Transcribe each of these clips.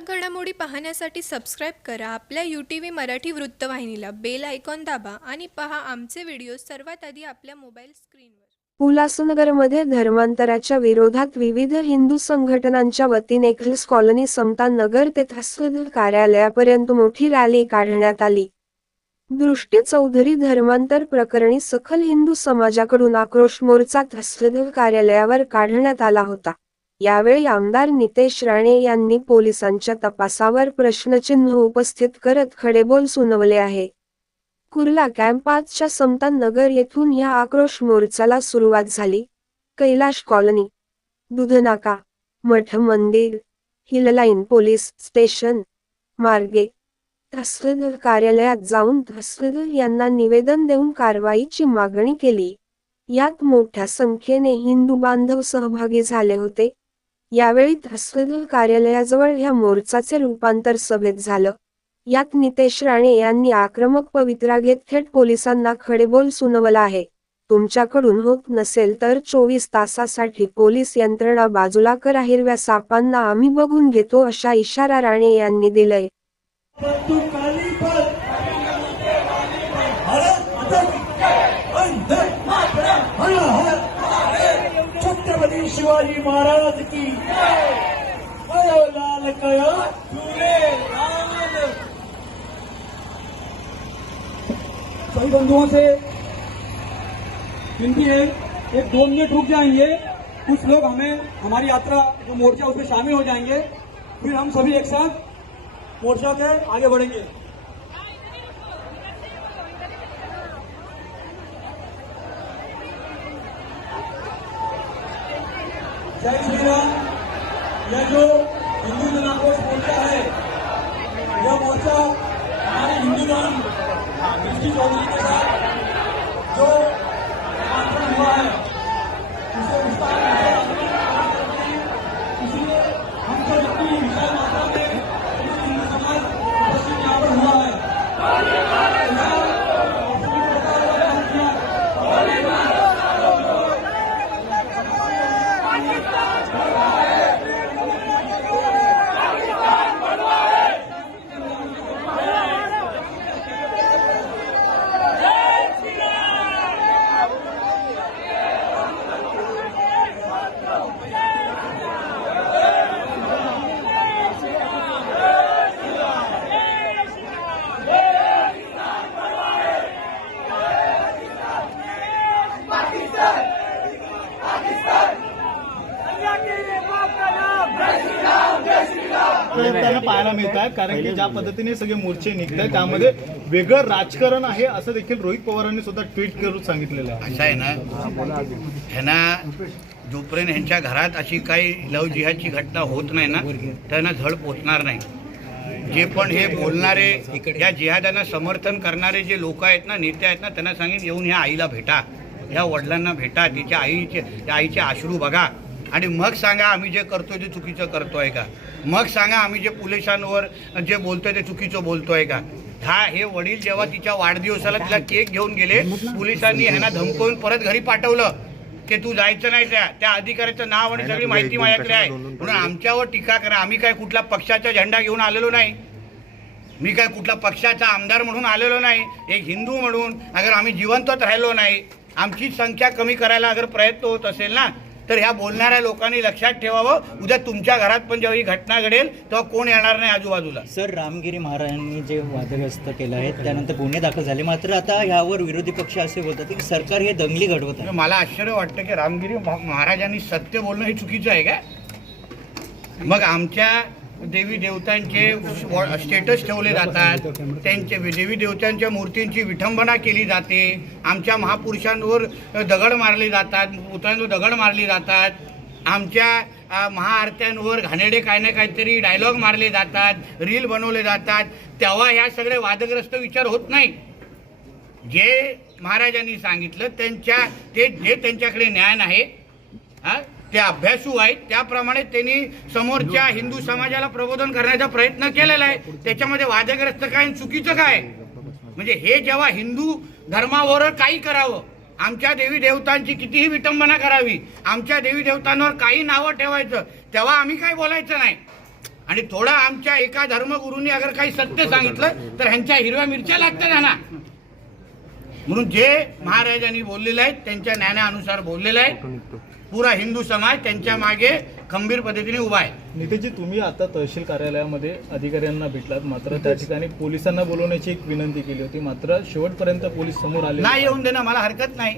ठळक घडामोडी पाहण्यासाठी सबस्क्राईब करा. आपल्या यू टी व्ही मराठी वृत्तवाहिनीला बेल आयकॉन दाबा आणि पहा आमचे व्हिडिओ सर्वात आधी आपल्या मोबाईल स्क्रीनवर उल्हासनगरमध्ये धर्मांतराच्या विरोधात विविध हिंदू संघटनांच्या वतीने ख्रिस कॉलनी समता नगर ते तहसील कार्यालयापर्यंत मोठी रॅली काढण्यात आली. दृष्टी चौधरी धर्मांतर प्रकरणी सखल हिंदू समाजाकडून आक्रोश मोर्चा तहसील कार्यालयावर काढण्यात आला होता. यावेळी आमदार नितेश राणे यांनी पोलिसांच्या तपासावर प्रश्नचिन्ह उपस्थित करत खडेबोल सुनावले आहे. कुर्ला कॅम्पातच्या समता नगर येथून या आक्रोश मोर्चाला सुरुवात झाली. कैलाश कॉलनी दुधनाका मठ मंदिर हिललाईन पोलीस स्टेशन मार्गे तहसीलदार कार्यालयात जाऊन तहसीलदार यांना निवेदन देऊन कारवाईची मागणी केली. यात मोठ्या संख्येने हिंदू बांधव सहभागी झाले होते. यावेळी तहसील कार्यालयाजवळ या मोर्चाचे रूपांतर सभेत झालं. यात नितेश राणे यांनी आक्रमक पवित्रा घेत थेट पोलिसांना खडेबोल सुनावला आहे. तुमच्याकडून होत नसेल तर चोवीस तासासाठी पोलीस यंत्रणा बाजूला करा हिरव्या सापांना आम्ही बघून घेतो अशा इशारा राणे यांनी दिलंय. शिवाजी महाराज की। कयो लाल कयो, झूले लाल। सभी बंधुओं से विनती है, एक दो मिनट रुक जाएँगे। कुछ लोग हमें, हमारी यात्रा, जो मोर्चा, उसमें शामिल हो जाएँगे। फिर हम सभी एक साथ मोर्चा के आगे बढ़ेंगे। जय श्री राम यह जो हिंदू जन मोर्चा है यह मोर्चा हमारे हिंदू धर्म दृष्टि चौधरी के साथ जो आंदोलन हुआ है उसे विस्तार इसलिए हम सब इतनी विशाल मात्रा में सभी हिंदू समाज उपस्थित यहाँ पर हुआ है यहाँ आप सभी को पता होगा कि हम किया त्यांना पाहायला मिळत आहे कारण की ज्या पद्धतीने सगळे मोर्चे निघत आहेत त्यामध्ये वेगळं राजकारण आहे असं देखील रोहित पवारांनी सुद्धा ट्विट करून सांगितलेलं आहे. असं आहे ना? ह्यांना जोपर्यंत ह्यांच्या घरात अशी काही लव जिहादची घटना होत नाही ना त्यांना झळ पोचणार नाही. जे पण हे बोलणारे या जिहादांना समर्थन करणारे जे लोक आहेत ना नेते आहेत ना त्यांना सांगेन येऊन ह्या आईला भेटा ह्या वडिलांना भेटा तिच्या आईचे त्या आईचे अश्रू बघा. आणि मग सांगा आम्ही जे करतोय ते चुकीचं करतोय का? मग सांगा आम्ही जे पोलिसांवर जे बोलतोय ते चुकीचं बोलतोय का? हा हे वडील जेव्हा तिच्या वाढदिवसाला तिला केक घेऊन गेले पोलिसांनी ह्यांना धमकवून परत घरी पाठवलं की तू जायचं नाही त्या त्या अधिकाऱ्याचं नाव आणि सगळी माहिती माझ्याकडे आहे. म्हणून आमच्यावर टीका करा. आम्ही काय कुठला पक्षाचा झेंडा घेऊन आलेलो नाही. मी काय कुठला पक्षाचा आमदार म्हणून आलेलो नाही. एक हिंदू म्हणून अगर आम्ही जिवंतच राहिलो नाही. आमची संख्या कमी करायला अगर प्रयत्न होत असेल ना तर ह्या बोलणाऱ्या लोकांनी लक्षात ठेवावं. उद्या तुमच्या घरात पण जेव्हा ही घटना घडेल तेव्हा कोण येणार नाही आजूबाजूला? सर रामगिरी महाराजांनी जे वादग्रस्त केलं आहे त्यानंतर गुन्हे दाखल झाले. मात्र आता यावर विरोधी पक्ष असे बोलतात की सरकार हे दंगली घडवत आहे. मला आश्चर्य वाटतं की रामगिरी महा- महाराजांनी सत्य बोलणं हे चुकीचं आहे का? मग आमच्या देवी देवतांचे स्टेटस ठेवले जातात. त्यांचे देवी देवतांच्या मूर्तींची विठंबना केली जाते. आमच्या महापुरुषांवर दगड मारले जातात पुतळ्यांवर दगड मारली जातात. आमच्या महाआरत्यांवर घाणेडे काय ना काहीतरी डायलॉग मारले जातात रील बनवले जातात. तेव्हा ह्या सगळे वादग्रस्त विचार होत नाही. जे महाराजांनी सांगितलं त्यांच्या ते जे त्यांच्याकडे ज्ञान आहे हा, ते अभ्यासू आहेत. त्याप्रमाणे त्यांनी समोरच्या हिंदू समाजाला प्रबोधन करण्याचा प्रयत्न केलेला आहे. त्याच्यामध्ये वादग्रस्त काय आणि चुकीचं काय? म्हणजे हे जेव्हा हिंदू धर्मावर काही करावं आमच्या देवी देवतांची कितीही विटंबना करावी आमच्या देवी देवतांवर काही नावं ठेवायचं तेव्हा आम्ही काय बोलायचं नाही. आणि थोडा आमच्या एका धर्मगुरूंनी अगर काही सत्य सांगितलं तर ह्यांच्या हिरव्या मिरच्या लागतात ह्यांना म्हणून जे महाराजांनी बोललेलं आहे त्यांच्या ज्ञानानुसार बोललेलं आहे. पुरा हिंदू समाज त्यांच्या मागे खंबीर पद्धतीने उभा आहे. नितेशजी तुम्ही आता तहसील कार्यालयामध्ये अधिकाऱ्यांना भेटलात. मात्र त्या ठिकाणी पोलिसांना बोलवण्याची एक विनंती केली होती. मात्र शेवटपर्यंत पोलीस समोर आले नाही येऊन देणं मला हरकत नाही.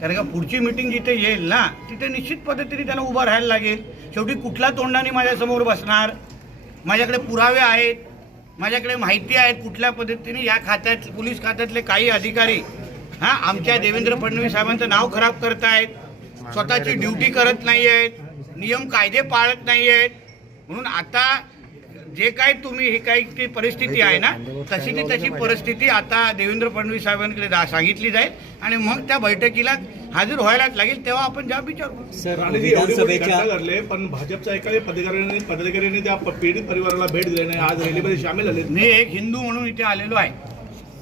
कारण का पुढची मिटिंग जिथे येईल ना तिथे निश्चित पद्धतीने त्यांना उभं राहायला लागेल. शेवटी कुठल्या तोंडाने माझ्यासमोर बसणार? माझ्याकडे पुरावे आहेत. माझ्याकडे माहिती आहेत कुठल्या पद्धतीने या खात्यात पोलीस खात्यातले काही अधिकारी हा आमच्या देवेंद्र फडणवीस साहेबांचं नाव खराब करतायत. स्वतःची ड्युटी करत नाही आहेत नियम कायदे पाळत नाही आहेत म्हणून आता जे काही तुम्ही ही काही ती परिस्थिती आहे ना तशी ती तशी परिस्थिती आता देवेंद्र फडणवीस साहेबांकडे सांगितली जाईल. आणि मग त्या बैठकीला हजर व्हायलाच लागेल तेव्हा आपण जबाब विचारू पण भाजपच्या एकाही पदाधिकाऱ्यांनी पदाधिकाऱ्यांनी त्या पीडित परिवाराला भेट दिली नाही आज रॅलीमध्ये सामील झाले मी एक हिंदू म्हणून इथे आलेलो आहे.